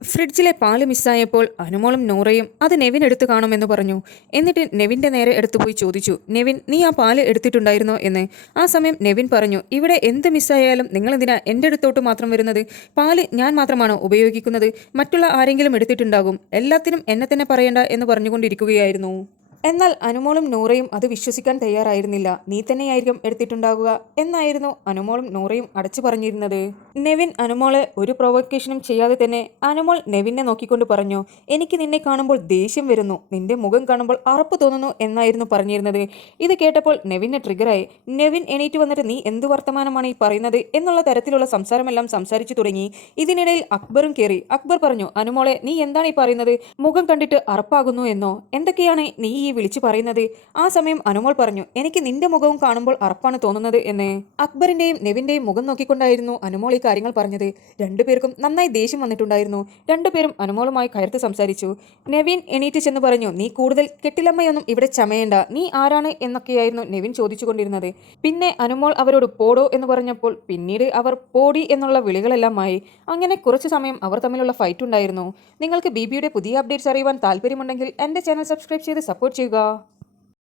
ഫ്രിഡ്ജിലെ പാല് മിസ്സായപ്പോൾ അനുമോളും നൂറയും അത് നെവിൻ എടുത്തു കാണുമെന്ന് പറഞ്ഞു. എന്നിട്ട് നെവിൻ്റെ നേരെ എടുത്തുപോയി ചോദിച്ചു, നെവിൻ, നീ ആ പാല് എടുത്തിട്ടുണ്ടായിരുന്നോ എന്ന്. ആ സമയം നെവിൻ പറഞ്ഞു, ഇവിടെ എന്ത് മിസ്സായാലും നിങ്ങളെന്തിനാ എൻ്റെ അടുത്തോട്ട് മാത്രം വരുന്നത്? പാല് ഞാൻ മാത്രമാണോ ഉപയോഗിക്കുന്നത്? മറ്റുള്ള ആരെങ്കിലും എടുത്തിട്ടുണ്ടാകും. എല്ലാത്തിനും എന്നെ തന്നെ പറയണ്ട എന്ന് പറഞ്ഞുകൊണ്ടിരിക്കുകയായിരുന്നു. എന്നാൽ അനുമോളും നൂറയും അത് വിശ്വസിക്കാൻ തയ്യാറായിരുന്നില്ല. നീ തന്നെയായിരിക്കും എടുത്തിട്ടുണ്ടാകുക എന്നായിരുന്നു അനുമോളും നൂറയും അടച്ചു പറഞ്ഞിരുന്നത്. നെവിൻ അനുമോളെ ഒരു പ്രൊവോക്കേഷനും ചെയ്യാതെ തന്നെ അനുമോൾ നെവിനെ നോക്കിക്കൊണ്ട് പറഞ്ഞു, എനിക്ക് നിന്നെ കാണുമ്പോൾ ദേഷ്യം വരുന്നു, നിന്റെ മുഖം കാണുമ്പോൾ അറപ്പ് തോന്നുന്നു എന്നായിരുന്നു പറഞ്ഞിരുന്നത്. ഇത് കേട്ടപ്പോൾ നെവിന് ട്രിഗറായി. നെവിൻ എണീറ്റ് വന്നിട്ട് നീ എന്ത് വർത്തമാനമാണ് ഈ പറയുന്നത് എന്നുള്ള തരത്തിലുള്ള സംസാരമെല്ലാം സംസാരിച്ചു തുടങ്ങി. ഇതിനിടയിൽ അക്ബറും കയറി. അക്ബർ പറഞ്ഞു, അനുമോളെ, നീ എന്താണ് ഈ പറയുന്നത്? മുഖം കണ്ടിട്ട് അറപ്പാകുന്നു എന്നോ? എന്തൊക്കെയാണ് നീ വിളിച്ചു പറയുന്നത്? ആ സമയം അനുമോൾ പറഞ്ഞു, എനിക്ക് നിന്റെ മുഖവും കാണുമ്പോൾ അറപ്പാണ് തോന്നുന്നത് എന്ന്. അക്ബറിന്റെയും നെവിന്റെയും മുഖം നോക്കിക്കൊണ്ടായിരുന്നു അനുമോൾ ഈ കാര്യങ്ങൾ പറഞ്ഞത്. രണ്ടുപേർക്കും നന്നായി ദേഷ്യം വന്നിട്ടുണ്ടായിരുന്നു. രണ്ടുപേരും അനുമോളുമായി കയർത്ത് സംസാരിച്ചു. നെവിൻ എണീറ്റ് ചെന്ന് പറഞ്ഞു, നീ കൂടുതൽ കെട്ടിലമ്മയൊന്നും ഇവിടെ ചമയേണ്ട, നീ ആരാണ് എന്നൊക്കെയായിരുന്നു നെവിൻ ചോദിച്ചുകൊണ്ടിരുന്നത്. പിന്നെ അനുമോൾ അവരോട് പോടോ എന്ന് പറഞ്ഞപ്പോൾ പിന്നീട് അവർ പോടി എന്നുള്ള വിളികളെല്ലാമായി. അങ്ങനെ കുറച്ചു സമയം അവർ തമ്മിലുള്ള ഫൈറ്റ് ഉണ്ടായിരുന്നു. നിങ്ങൾക്ക് ബിബിയുടെ പുതിയ അപ്ഡേറ്റ്സ് അറിയുവാൻ താല്പര്യമുണ്ടെങ്കിൽ എൻ്റെ ചാനൽ സബ്സ്ക്രൈബ് ചെയ്ത് സപ്പോർട്ട് ചെയ്യുക.